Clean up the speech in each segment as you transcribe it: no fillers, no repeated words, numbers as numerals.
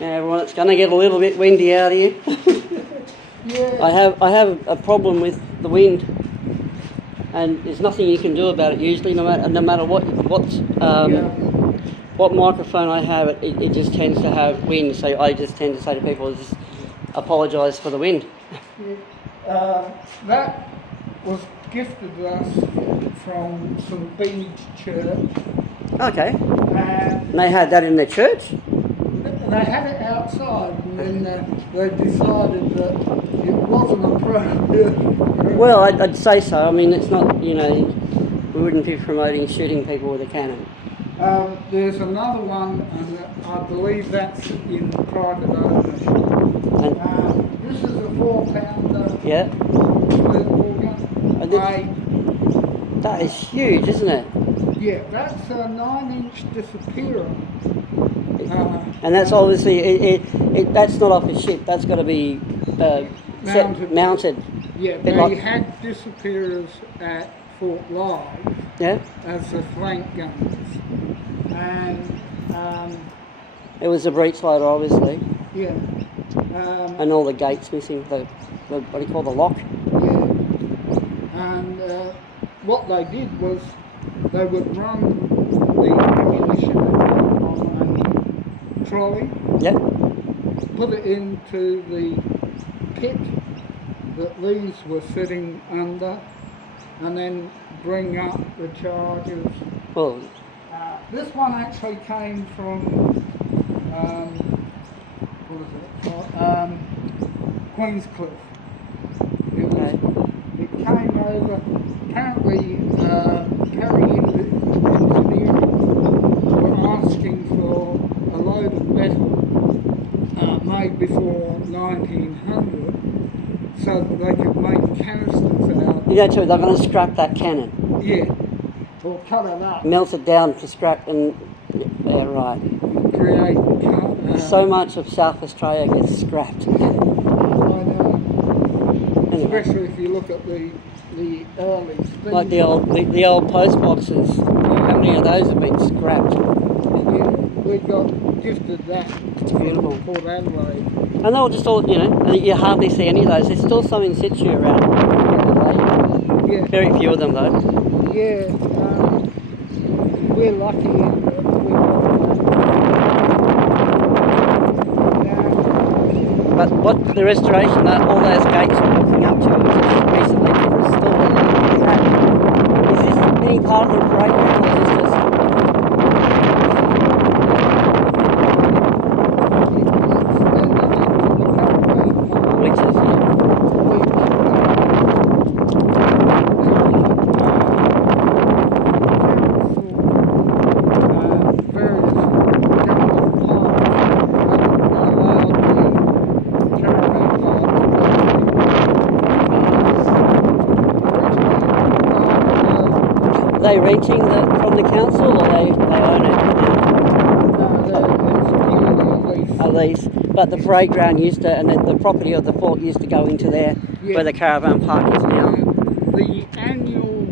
Now everyone, it's going to get a little bit windy out here. Yeah. I have a problem with the wind, and there's nothing you can do about it usually. No matter what microphone I have, it just tends to have wind. So I just tend to say to people, just apologise for the wind. Yeah. That was gifted us from St. Bede's Church. Okay. And they had that in their church? They had it outside, and then they decided that it wasn't appropriate. Well, I'd say so. I mean, it's not, you know, we wouldn't be promoting shooting people with a cannon. There's another one, and I believe that's in private ownership. This is a 4-pounder. Yeah. Split That is huge, isn't it? Yeah, that's a 9-inch disappearer. And that's obviously, that's not off a ship, that's got to be mounted. Yeah, they had disappearers at Fort Glanville as the flank guns. And it was a breech loader, obviously. Yeah. And all the gates missing, the what do you call the lock? Yeah. And what they did was they would run the ammunition on a trolley, put it into the pit that these were sitting under, and then bring up the charges. Well, this one actually came from Queenscliff. It came over. Apparently, Perry Engineering were asking for a load of metal made before 1900, so that they could make canisters out. You know, too, they're going to scrap that cannon. Yeah, or cut it up. Melt it down to scrap and yeah, right. Create so much of South Australia gets scrapped. I know. Anyway. Especially if you look at the early things. Like the old post boxes. How many of those have been scrapped? Yeah, we got gifted that. It's beautiful. Port Adelaide. And they were just all, you know, you hardly see any of those. There's still some in situ around. Yeah. Very few of them though. Yeah. We're lucky in that we've But what the restoration, all those gates are walking up to, which is recently been restored. Is this any part of the parade ground, or is this just? Which is, Are they renting from the council, or they own it? No, a lease. But the parade ground used to, and the property of the fort used to go into there, where the caravan park is now. The annual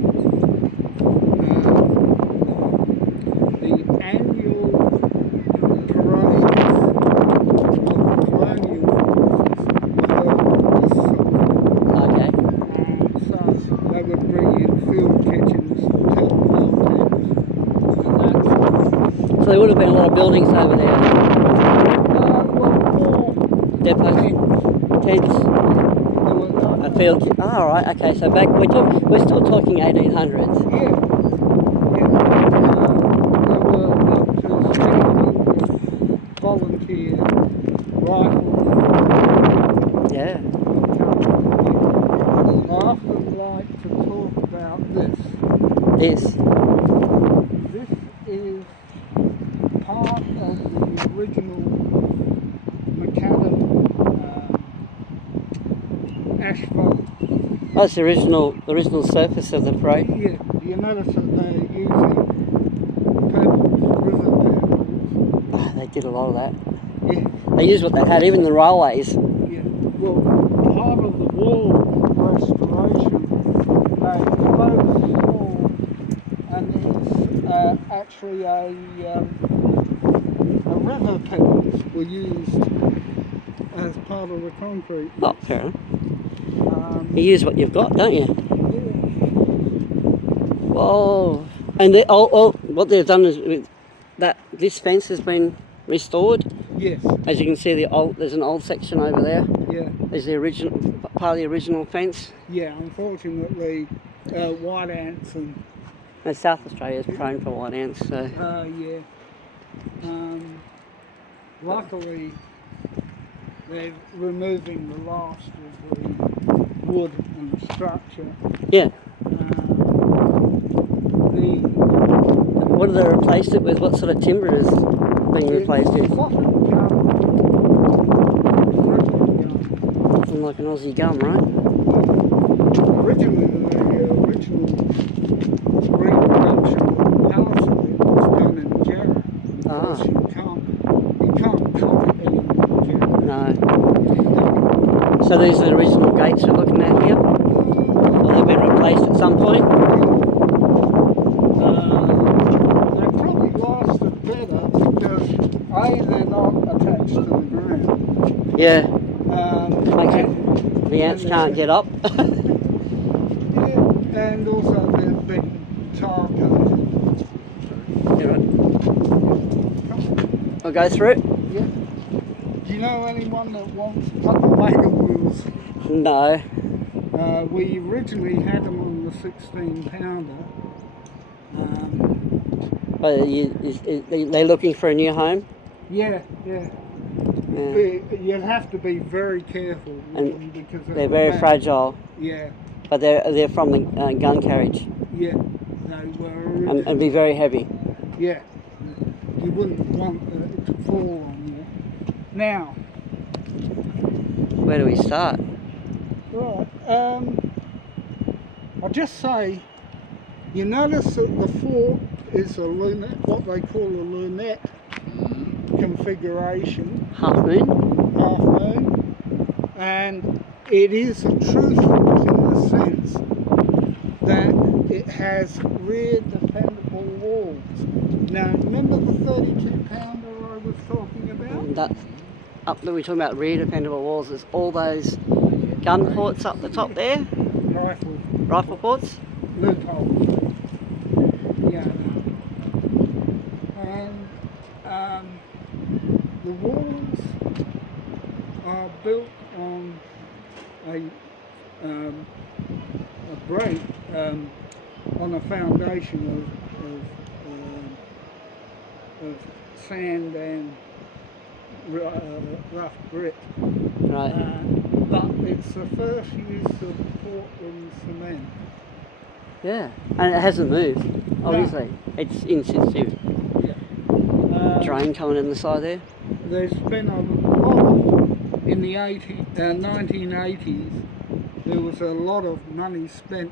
parades of colonial forces were held this summer. Okay. So they would bring in field kitchens, and So there would have been a lot of buildings over there. Depots, tents, a field. Oh, right. Okay. So back we're still talking 1800s. Yeah. There were volunteer riflemen. Yeah. I often like to talk about this. This is part of the original macadam asphalt. Oh, it's the original surface of the parade. Yeah, you notice that they're using river pebbles. Oh, they did a lot of that. Yeah. They used what they had, even the railways. Yeah. Well, part of the wall restoration, they closed the wall, and it's actually a river hammer pebbles were used as part of the concrete. Oh, fair enough. You use what you've got, don't you? Whoa! And what they've done is with this fence has been restored. Yes. As you can see, there's an old section over there. Yeah. There's the original part of the original fence. Yeah. Unfortunately, white ants and South Australia is prone for white ants, so. yeah. Luckily, they're removing the last of the wood and the structure. Yeah. What do they replace it with? What sort of timber is being replaced with? Something like an Aussie gum, right? Originally, the original reproduction of Palisade was done in Jarrah. Because you can't cut it anymore in Jarrah. No. So these are the original gates we're looking at here? Or they've been replaced at some point? They probably lasted better because they're not attached to the ground. Yeah. The ants can't get up. Yeah, and also they're big tar coated. Yeah, right. I'll go through it? Yeah. Do you know anyone that wants a couple of wagon wheels? No. We originally had them on the 16-pounder. But they're looking for a new home? Yeah. You'd have to be very careful with them because they're very fragile. Yeah. But they're from the gun carriage. Yeah, they were. And be very heavy. Yeah. You wouldn't want it to fall on you. Now. Where do we start? Right. I'll just say, you notice that the fort is a lunette, what they call a lunette configuration. Half moon? Half moon. And it is a true fort in the sense that it has rear defendable walls. Now remember the 32-pounder I was talking about? We're talking about rear defendable walls. There's all those gun ports up the top there. Rifle ports. Loopholes. Yeah. And the walls are built on a break on a foundation of sand and rough grit. Right. But it's the first use of Portland cement. Yeah, and it hasn't moved, obviously. No. It's insensitive. Yeah. Drain coming in the side there. There's been a lot in the 1980s, there was a lot of money spent,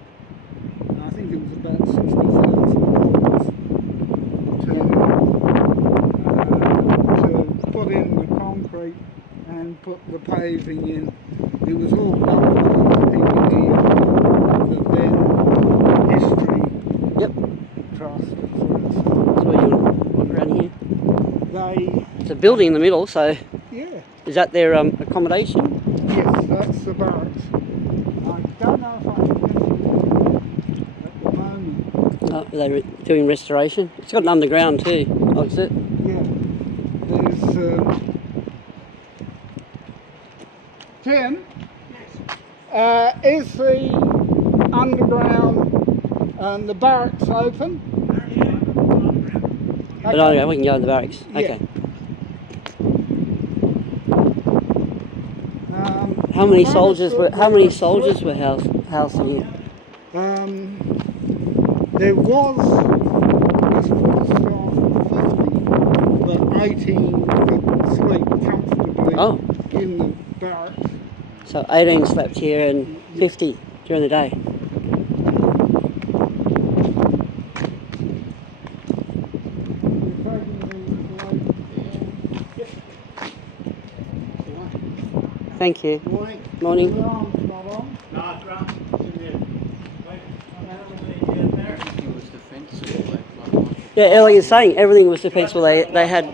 I think it was about $60,000 to put in the concrete and put the paving in. It was all done by the people here, the then History Trust. So you look around here? It's a building in the middle, so yeah. Is that their accommodation? Yes, that's the barracks. I don't know if I can at the moment. Are they doing restoration? It's got an underground too, looks it? Yeah. There's Tim? Yes. Is the underground and the barracks open? Okay. But we can go in the barracks. Yeah. Okay. How many soldiers were housed in here? There was this force of 50, but 18 could sleep comfortably in the barracks. So 18 slept here and 50 during the day. Thank you. Morning. Morning. The alarm's not on. No, it's wrong. Yeah, like you're saying, everything was defensible. They had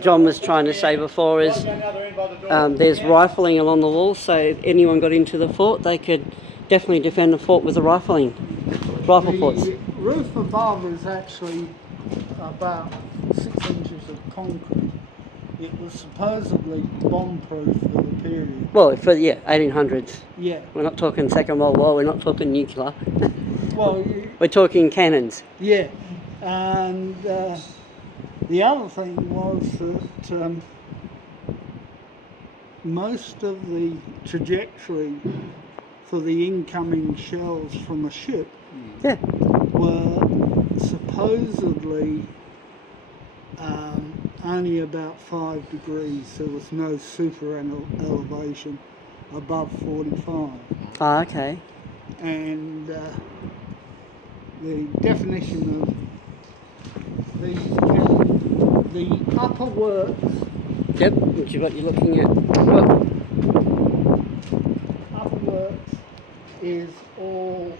John was trying to say before is there's rifling along the wall, so if anyone got into the fort, they could definitely defend the fort with the rifle ports. The roof above is actually about 6 inches of concrete. It was supposedly bomb-proof for the period. Well, for 1800s. Yeah. We're not talking Second World War. We're not talking nuclear. Well, we're talking cannons. Yeah, and the other thing was that most of the trajectory for the incoming shells from a ship were supposedly only about 5 degrees. There was no super elevation above 45. Ah, okay. And the definition of the upper works. Yep, which is what you're looking at. Well, Upper works is all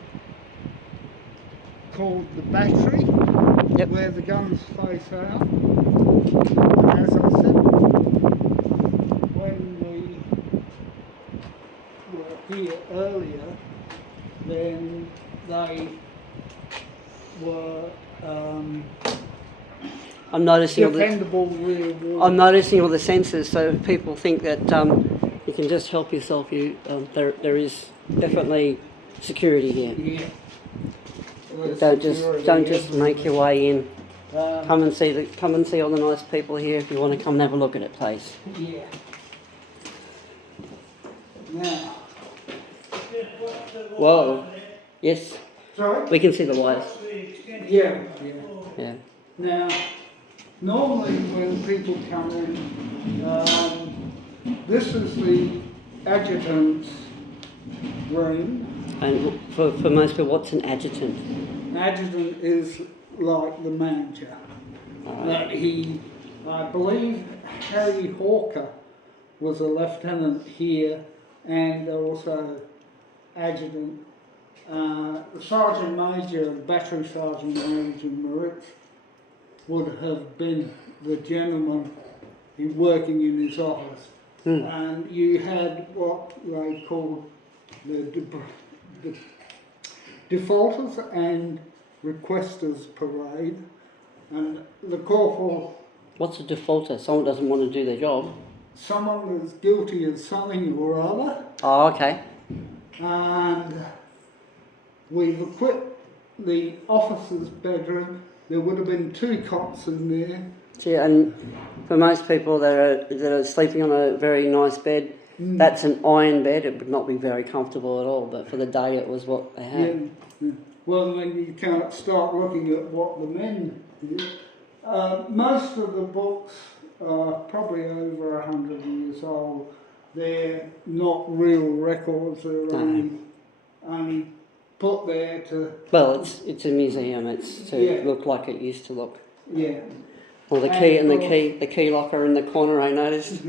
called the battery, where the guns face out. As I said, when we were here earlier, then they were I'm noticing defendable rear wall. I'm noticing all the sensors, so people think that you can just help yourself. There is definitely security here. Yeah. Don't just make your way in. Come and see all the nice people here if you want to come and have a look at it, please. Yeah. Now. Whoa. Yes. Sorry? We can see the wires. Yeah. Yeah. Now, normally when people come in, this is the adjutant's room. And for most people, what's an adjutant? An adjutant is like the manager. I believe Harry Hawker was a lieutenant here, and also adjutant. Sergeant Major, Battery Sergeant Major Moritz would have been the gentleman working in his office. And you had what they called the defaulters and requesters parade, and the corporal. What's a defaulter? Someone doesn't want to do their job. Someone that's guilty of something or other. Oh, okay. And we've equipped the officer's bedroom. There would have been 2 cots in there. Yeah, and for most people that are sleeping on a very nice bed, that's an iron bed. It would not be very comfortable at all, but for the day it was what they had. Yeah. Well, then you can't start looking at what the men did. Most of the books are probably over 100 years old. They're not real records. They're only put there to. Well, it's a museum. It's to look like it used to look. Yeah. Well, the key and the key locker in the corner. I noticed.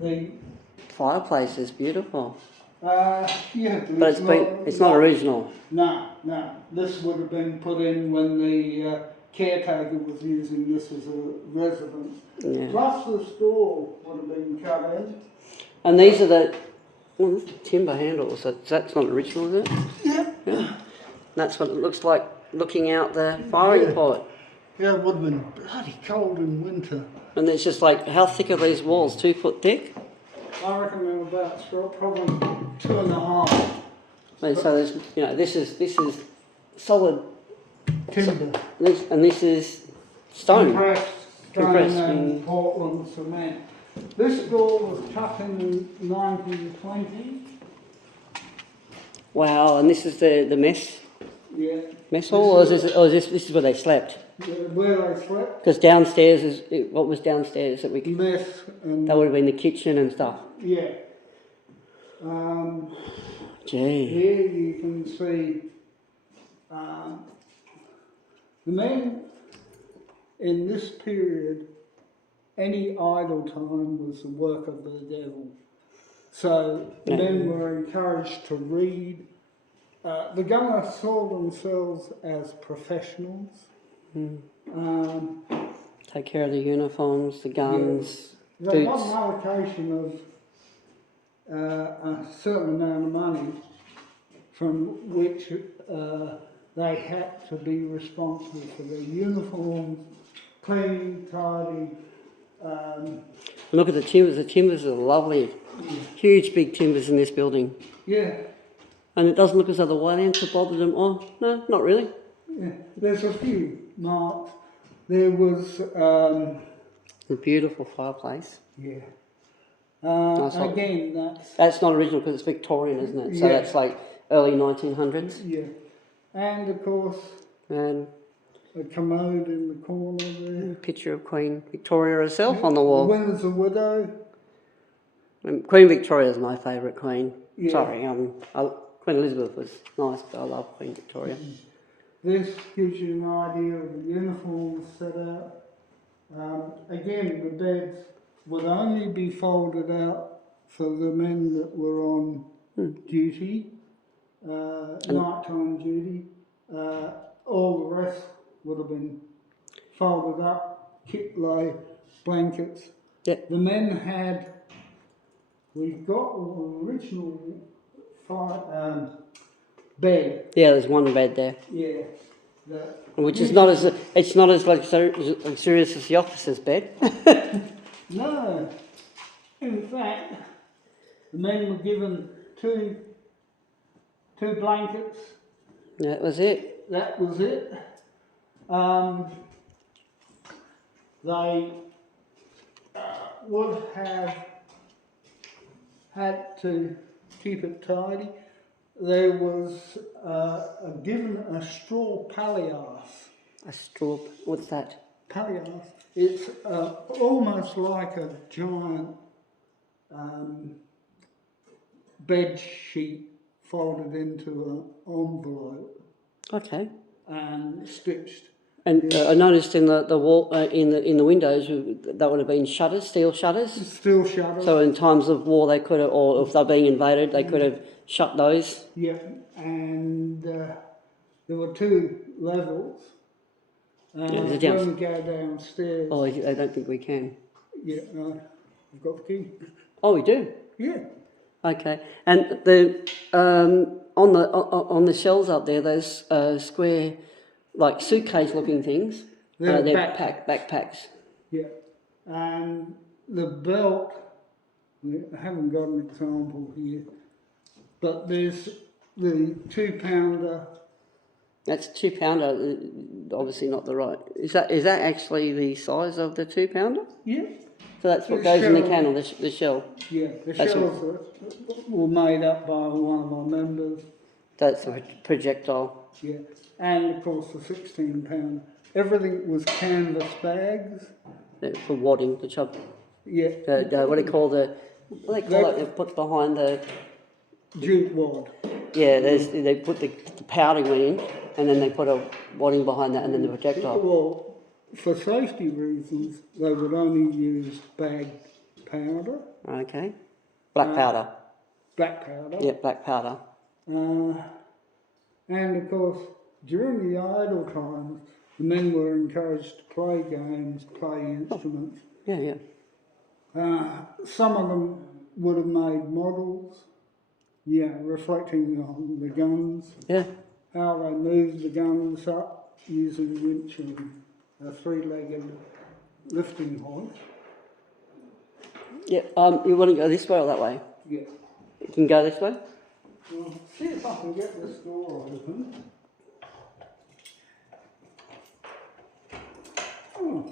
The fireplace is beautiful. Yeah, but it's not original. No. This would have been put in when the caretaker was using this as a residence. Yeah. Plus this door would have been cut in. And these are the timber handles. That's not original, is it? Yeah. That's what it looks like looking out the firing port. Yeah, it would have been bloody cold in winter. And it's just like, how thick are these walls? 2 foot thick? I reckon they're about probably 2.5. And so there's, this is solid timber. And this is stone. Compressed and Portland cement. This door was cut in 1920. Wow, and this is the mess. Yeah. Mess hall, or is this where they slept? Where they slept. Because downstairs what was downstairs that we could. Mess. And that would have been the kitchen and stuff. Yeah. Gee. Here you can see the men in this period. Any idle time was the work of the devil. So men were encouraged to read. The gunners saw themselves as professionals. Take care of the uniforms, the guns, They got boots. an allocation of a certain amount of money from which they had to be responsible for their uniforms, cleaning, tidying. Look at the timbers. The timbers are lovely. Huge, big timbers in this building. Yeah, And it doesn't look as though the white ants have bothered them. Oh, no, not really. yeah. There's a few marks. There was, A beautiful fireplace. yeah. Nice one. Again, That's not original because it's Victorian, isn't it? So Yeah. that's like early 1900s. yeah. And of course, And a commode in the corner there. a picture of Queen Victoria herself on the wall. Windsor widow. And Queen Victoria is my favourite queen. Yeah. Sorry, Queen Elizabeth was nice, but I love Queen Victoria. This gives you an idea of the uniforms set out. Again, the beds would only be folded out for the men that were on duty, nighttime duty. All the rest would have been folded up, kit lay, blankets. Yep. The men had, we've got an original bed. Yeah, there's one bed there, Yeah, that, which is not as luxurious as the officer's bed. no. In fact, the men were given two blankets. That was it. That was it. They would have had to keep it tidy. There was given a straw palliasse. A straw. What's that? Palliasse. It's almost like a giant bed sheet folded into an envelope Okay. and stitched. And I noticed in the wall, in the windows, that would have been shutters, steel shutters. Still shutters. So in times of war, they could have, or if they're being invaded, they could have shut those. Yeah, and there were two levels. there's a down- When we go downstairs, Oh, I don't think we can. yeah, no, I've got the key. Oh, we do. Yeah, Okay. And the on the shelves up there, those square, like suitcase-looking things. They're backpacks. yeah, and the belt. I haven't got an example here, but there's the 2-pounder. That's £2. Obviously not the right. Is that actually the size of the 2-pounder? Yeah, So that's what The goes in the shell. Canon, the shell. yeah. The That's shells were made up by one of our members. That's the projectile. Yeah, and of course the 16-pounder. Everything was canvas bags. For wadding, the chub. Yeah, What do they call it? They put behind the. jute wad. Yeah, they put the powder in, and then they put a wadding behind that, and then the projectile. Well, for safety reasons, they would only use bagged powder, Okay. Black powder. black powder. Yeah, black powder. And of course, during the idle times, the men were encouraged to play games, play instruments. Yeah. Some of them would have made models, reflecting on the guns, Yeah. how they moved the guns up using winch and a 3-legged lifting hoist. Yeah. You want to go this way or that way? Yeah. You can go this way. Well, see if I can get this door open. Oh,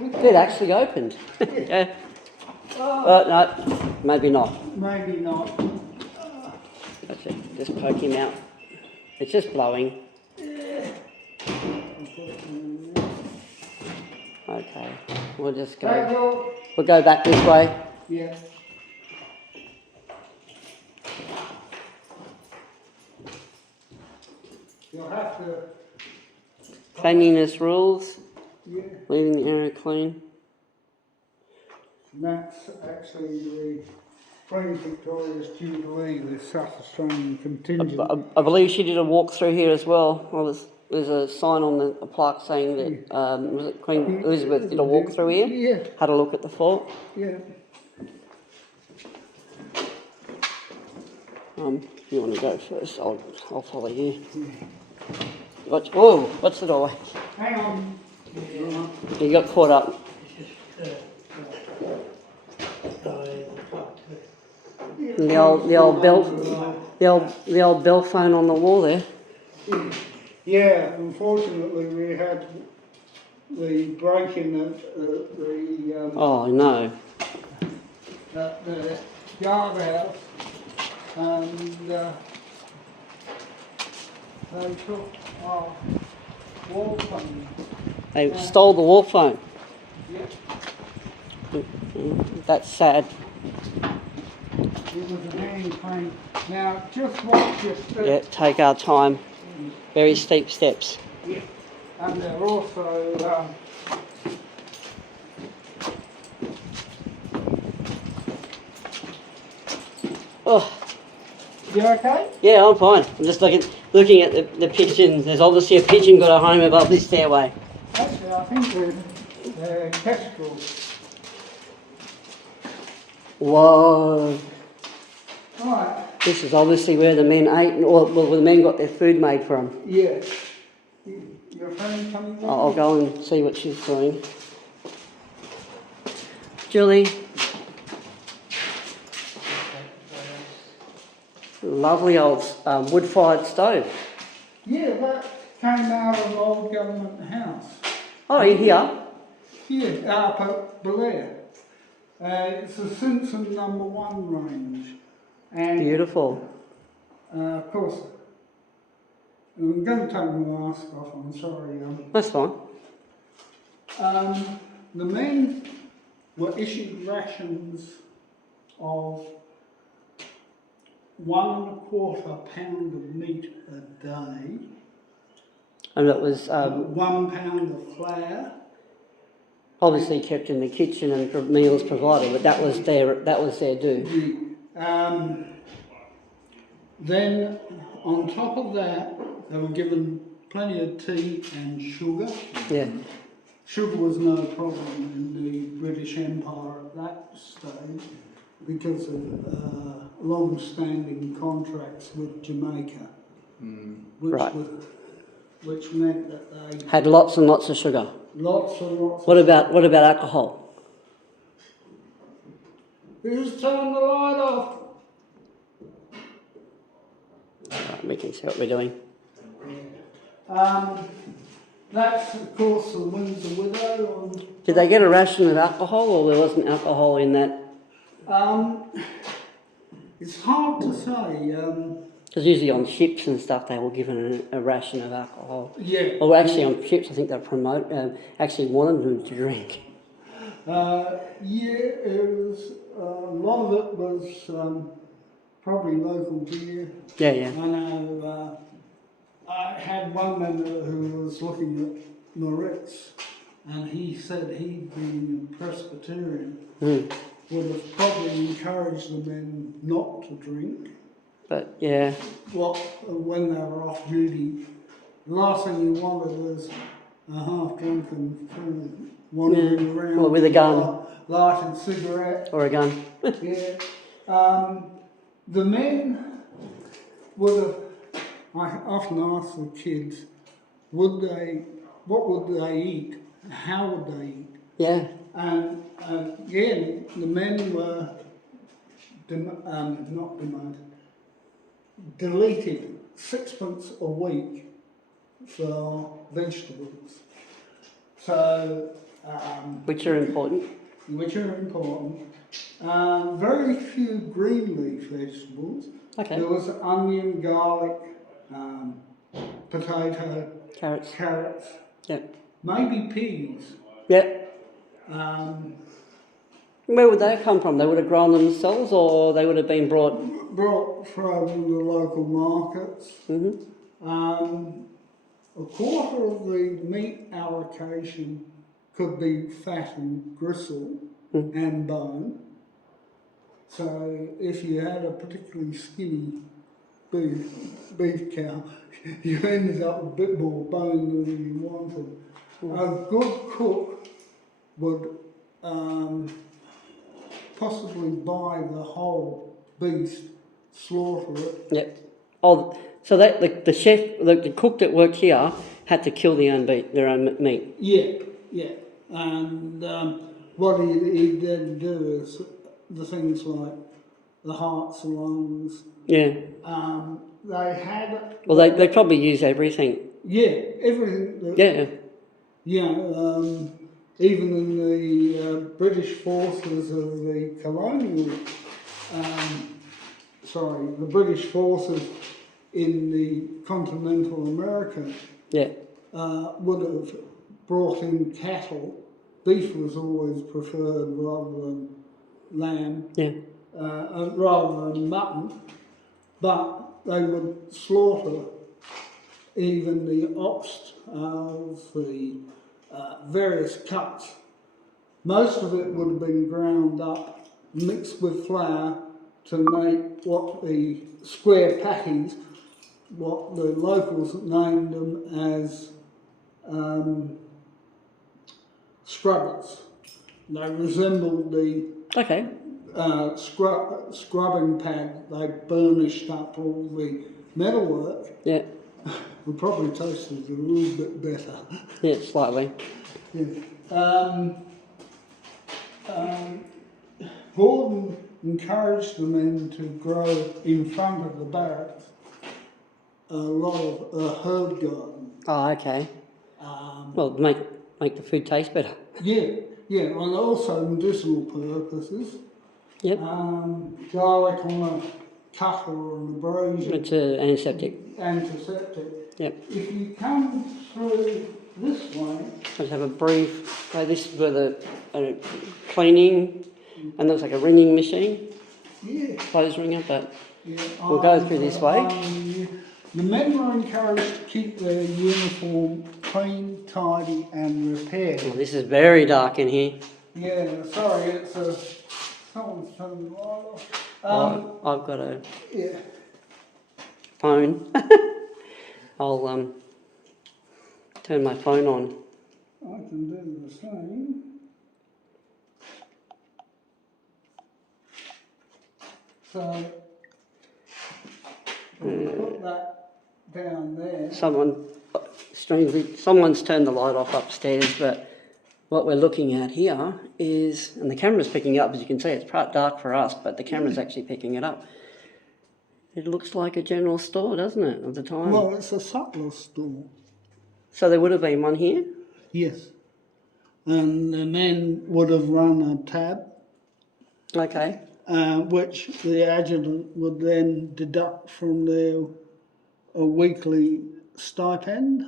It actually opened. Yeah. No, maybe not. maybe not. That's it. Just poke him out. It's just blowing. Okay. We'll just go. We'll go back this way. Yeah. You'll have to. Cleanliness rules. Yeah. Leaving the area clean. And that's actually the Queen Victoria's Jubilee, the South Australian contingent. I believe she did a walk through here as well. I was There's a sign on the plaque saying that was it Queen Elizabeth did a walk through here? Yeah. Had a look at the fort. Yeah. If you want to go first, I'll follow you. What's the doorway? Hang on. You got caught up. And the old bell phone on the wall there. Yeah, unfortunately we had the break-in at the Oh no. the guardhouse, and they took our wall phone. They stole the wall phone. Yeah. That's sad. It was a hand frame. Now, just watch your steps. Yeah, take our time. Very steep steps. Yeah. And they're also Oh, you okay? yeah, I'm fine. I'm just looking at the pigeons. There's obviously a pigeon got a home above this stairway. Actually, I think they're kestrels. Whoa. Right. This is obviously where the men ate, or well, the men got their food made from. Yeah. Your friend coming in? I'll go and see what she's doing. Julie. Lovely old wood-fired stove. Yeah, that came out of the old government house. Oh, you here? Yeah, up at Blair. It's a Simpson #1 range. And Beautiful. of course, I'm going to take my mask off, I'm sorry. That's fine. The men were issued rations of 1 1/4 pound of meat a day, And it was 1 pound of flour. obviously kept in the kitchen and meals provided, but that was their due. Then, on top of that, they were given plenty of tea and sugar. Yeah. Sugar was no problem in the British Empire at that stage because of long-standing contracts with Jamaica, which meant that they Had lots and lots of sugar. lots and lots. What about alcohol? Who's turned the light off? Right, we can see what we're doing. That's of course the Windsor Widow. Did they get a ration of alcohol, or there wasn't alcohol in that? It's hard to say. Because usually on ships and stuff, they were given a ration of alcohol. Yeah. Or actually on ships, I think they actually wanted them to drink. It was a lot of it was probably local beer. Yeah, yeah. I know. I had one member who was looking at Moritz, and he said he'd been a Presbyterian. Would have probably encouraged the men not to drink. But yeah. When they were off duty, the last thing you wanted was a half-drunken fool wandering around. Well, with a gun. Lighting cigarette. Or a gun. Yeah. The men would have, I often ask the kids, what would they eat? How would they eat? Yeah. And again, the men were deleted 6pence a week for vegetables. So, Which are important. Very few green leaf vegetables. Okay. There was onion, garlic, potato, Carrots. Yep. maybe peas. Yep. Where would they have come from? They would have grown them themselves, or they would have been brought from the local markets. A quarter of the meat allocation could be fat and gristle and bone. So if you had a particularly skinny beef cow, you ended up with a bit more bone than you wanted. A good cook would possibly buy the whole beast, slaughter it. Yep. Oh, so that the chef, the cook that worked here had to kill their own meat. Yeah, yeah. And what he'd then do is the things like the hearts, lungs. Yeah. They had. Well, they probably use everything. Yeah, everything. That, Yeah. Yeah. Even in the British forces of the colonial. The British forces in the continental America. Yeah. Would have brought in cattle. Beef was always preferred rather than lamb, Yeah. rather than mutton, but they would slaughter even the ox of the various cuts. Most of it would have been ground up, mixed with flour to make what the square patties, what the locals named them as scrubbers. They resembled the scrubbing pad. They burnished up all the metalwork. Yeah. It probably tasted a little bit better. Yeah, slightly. Yeah. Gordon encouraged the men to grow in front of the barracks a lot of herb garden. Oh, okay. Well, make the food taste better. Yeah, and also medicinal purposes. Yep. Garlic on a cut or an abrasion. It's an antiseptic. Antiseptic. Yep. If you come through this way. Let's have a brief. So this is where the cleaning, and looks like a ringing machine. Yeah. Clothes ringer, but yeah, we'll go through this way. The men were encouraged to keep their uniform clean, tidy and repaired. Oh, this is very dark in here. Yeah, sorry, it's someone's turning the light off. I've got a Yeah. phone. I'll turn my phone on. I can do the same. So, we'll put that down there. Someone's turned the light off upstairs, but what we're looking at here is, and the camera's picking it up, as you can see, it's quite dark for us, but the camera's actually picking it up. It looks like a general store, doesn't it, at the time? Well, it's a sutler store. So there would have been one here? Yes. And the men would have run a tab. Okay. Which the adjutant would then deduct from their weekly stipend.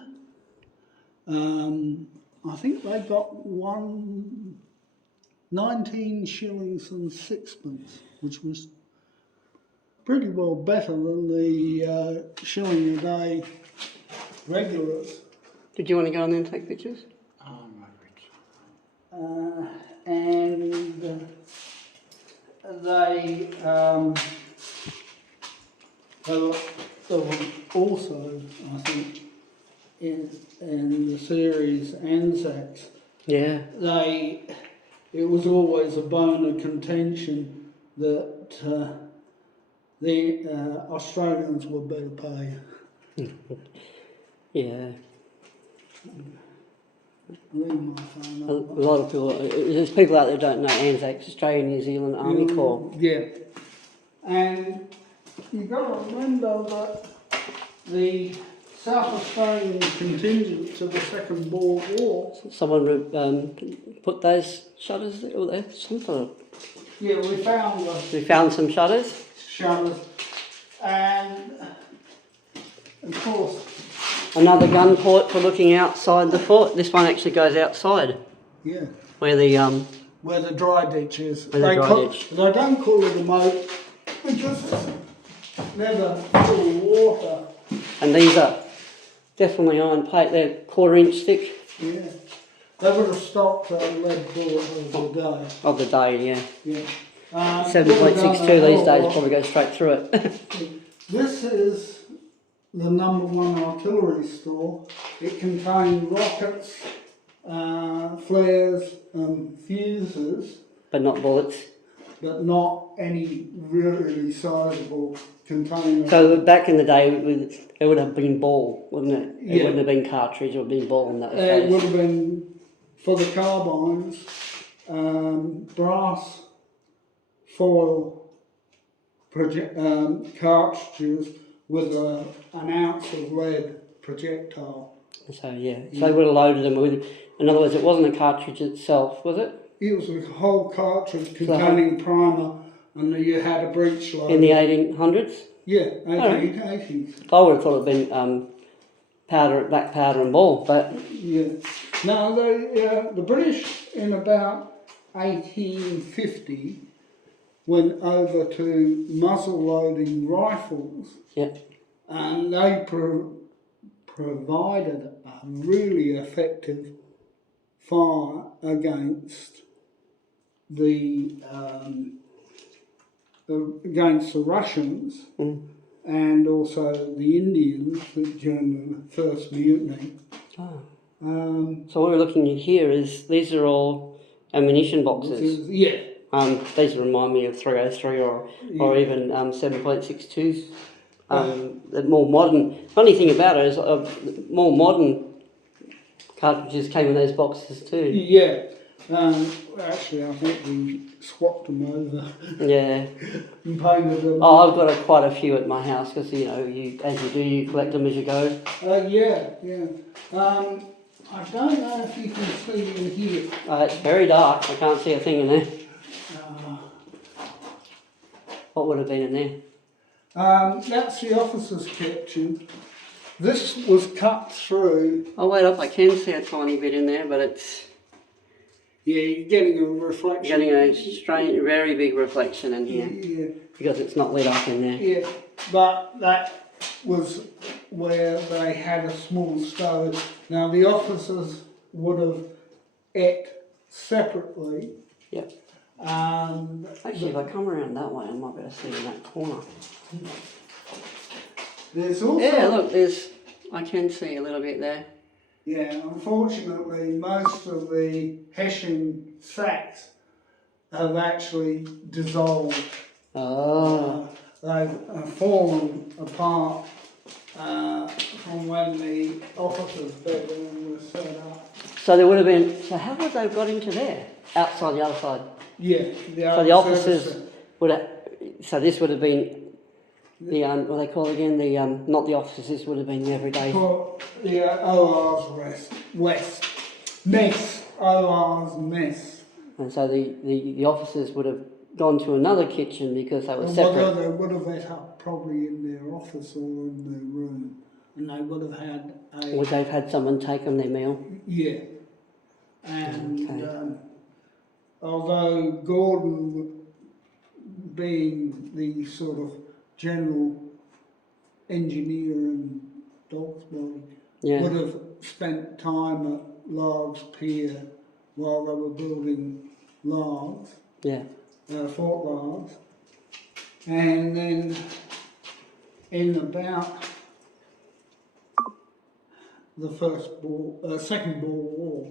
I think they got 19 shillings and sixpence, which was pretty well better than the shilling a day regulars. Did you want to go in there and take pictures? And they were also, I think, in the series Anzacs. Yeah. It was always a bone of contention that the Australians were better paid. Yeah. Leave my phone A up. lot of people, there's people out there who don't know Anzacs, Australian New Zealand Army Corps. Yeah. And you've got to remember that the South Australian contingent to the Second Boer War. Someone put those shutters there, or there, some sort of... Yeah, we found some shutters. Shutters. And, of course... Another gun port for looking outside the fort. This one actually goes outside. Yeah. Where the dry ditch is. They don't call it a moat because it's never full of water. And these are definitely iron plate. They're 1/4 inch thick. Yeah. They would have stopped a lead bullet of the day. Of the day, yeah. Yeah. 7.62 these days probably go straight through it. This is the #1 artillery store. It contained rockets, flares and fuses, But not bullets. but not any really sizable container. So back in the day, it would have been ball, wouldn't it? It Yeah. wouldn't have been cartridge, it would have been ball in that It phase. would have been, for the carbines, brass foil cartridges with an ounce of lead projectile. So yeah, so they would have loaded them with, in other words, it wasn't a cartridge itself, was it? It was a whole cartridge containing primer, and you had a breech loader. In the 1800s? Yeah, 1880s. I would have thought it had been black powder and ball, but Yeah. Now, the British in about 1850 went over to muzzle loading rifles, yeah, and they provided a really effective fire against the Russians and also the Indians during the first mutiny. So what we're looking at here is, these are all ammunition boxes. Yeah. These remind me of 303 or even 7.62s. The more modern, funny thing about it is more modern cartridges came in those boxes too. Yeah. Actually, I think we swapped them over. Yeah. And painted them. Oh, I've got quite a few at my house because, you know, you collect them as you go. Yeah. I don't know if you can see in here. It's very dark. I can't see a thing in there. What would have been in there? That's the officer's kitchen. This was cut through. Oh, wait up. I can see a tiny bit in there, but it's Yeah, you're getting a reflection. getting a strange, very big reflection in here Yeah. because it's not lit up in there. Yeah, but that was where they had a small stove. Now the officers would have ate separately. Yep. And Actually, if I come around that way, I might be able to see in that corner. there's also Yeah, look, I can see a little bit there. yeah, unfortunately most of the Hessian sacks have actually dissolved. Oh. They've fallen apart from when the officers' bedroom was set up. So there would have been. So how would they have got into there? Outside the other side. Yeah. So the officers would have. So this would have been the what they call it again, the not the officers. This would have been the everyday. The OR's mess. OR's mess. And so the officers would have gone to another kitchen because they were separate. Well, they would have met up probably in their office or in their room, and they would have had a. Would they've had someone take them their meal? Yeah. And Okay. although Gordon, being the sort of general engineer in Dogsbury, Yeah. would have spent time at Largs Pier while they were building Largs, Yeah. Fort Largs, and then in about the Second Boer War,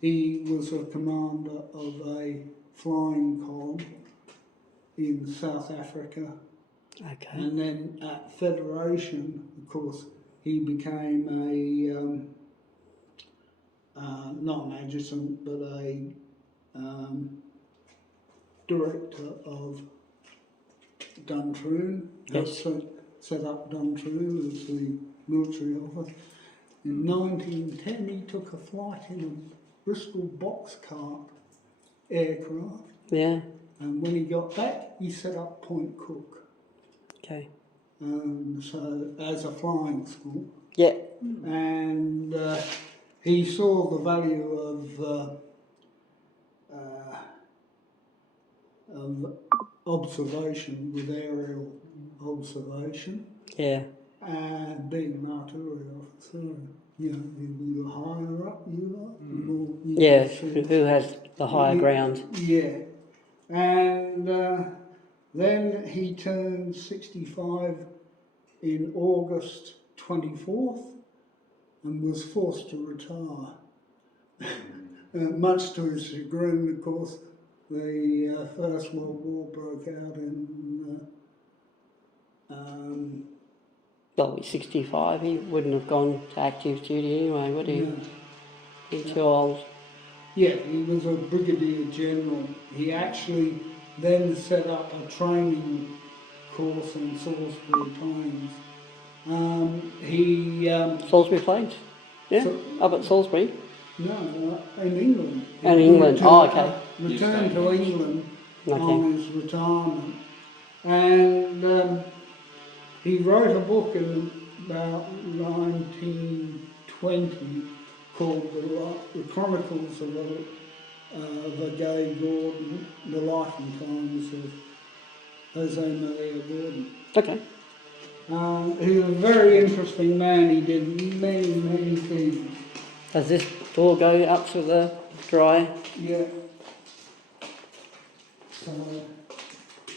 he was a commander of a flying column in South Africa. Okay. And then at Federation, of course, he became not an adjutant, but a director of Duntroon. Yes. Set up Duntroon as the military office. In 1910, he took a flight in a Bristol boxcar aircraft. Yeah. And when he got back, he set up Point Cook. Okay. So as a flying school. Yeah. And he saw the value of observation with aerial observation. Yeah. And being an artillery officer, you know, the higher up you are, the more you Yeah. can see. Who has the higher ground? Yeah. And then he turned 65 in August 24th and was forced to retire. Much to his chagrin, of course, the First World War broke out in Well, he's 65, he wouldn't have gone to active duty anyway, would he? no. He's too old. Yeah, he was a brigadier general. He actually then set up a training course in Salisbury Plains. Salisbury Plains? Yeah, So- up at Salisbury. No, in England. In England, Returned- okay. Returned to England Okay. on his retirement. And he wrote a book in about 1920 called The Chronicles of a Gay Gordon, The Life and Times of Jose Maria Gordon. Okay. He was a very interesting man. He did many, many things. Does this door go up to the dry? Yeah. So,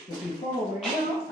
if you follow me now,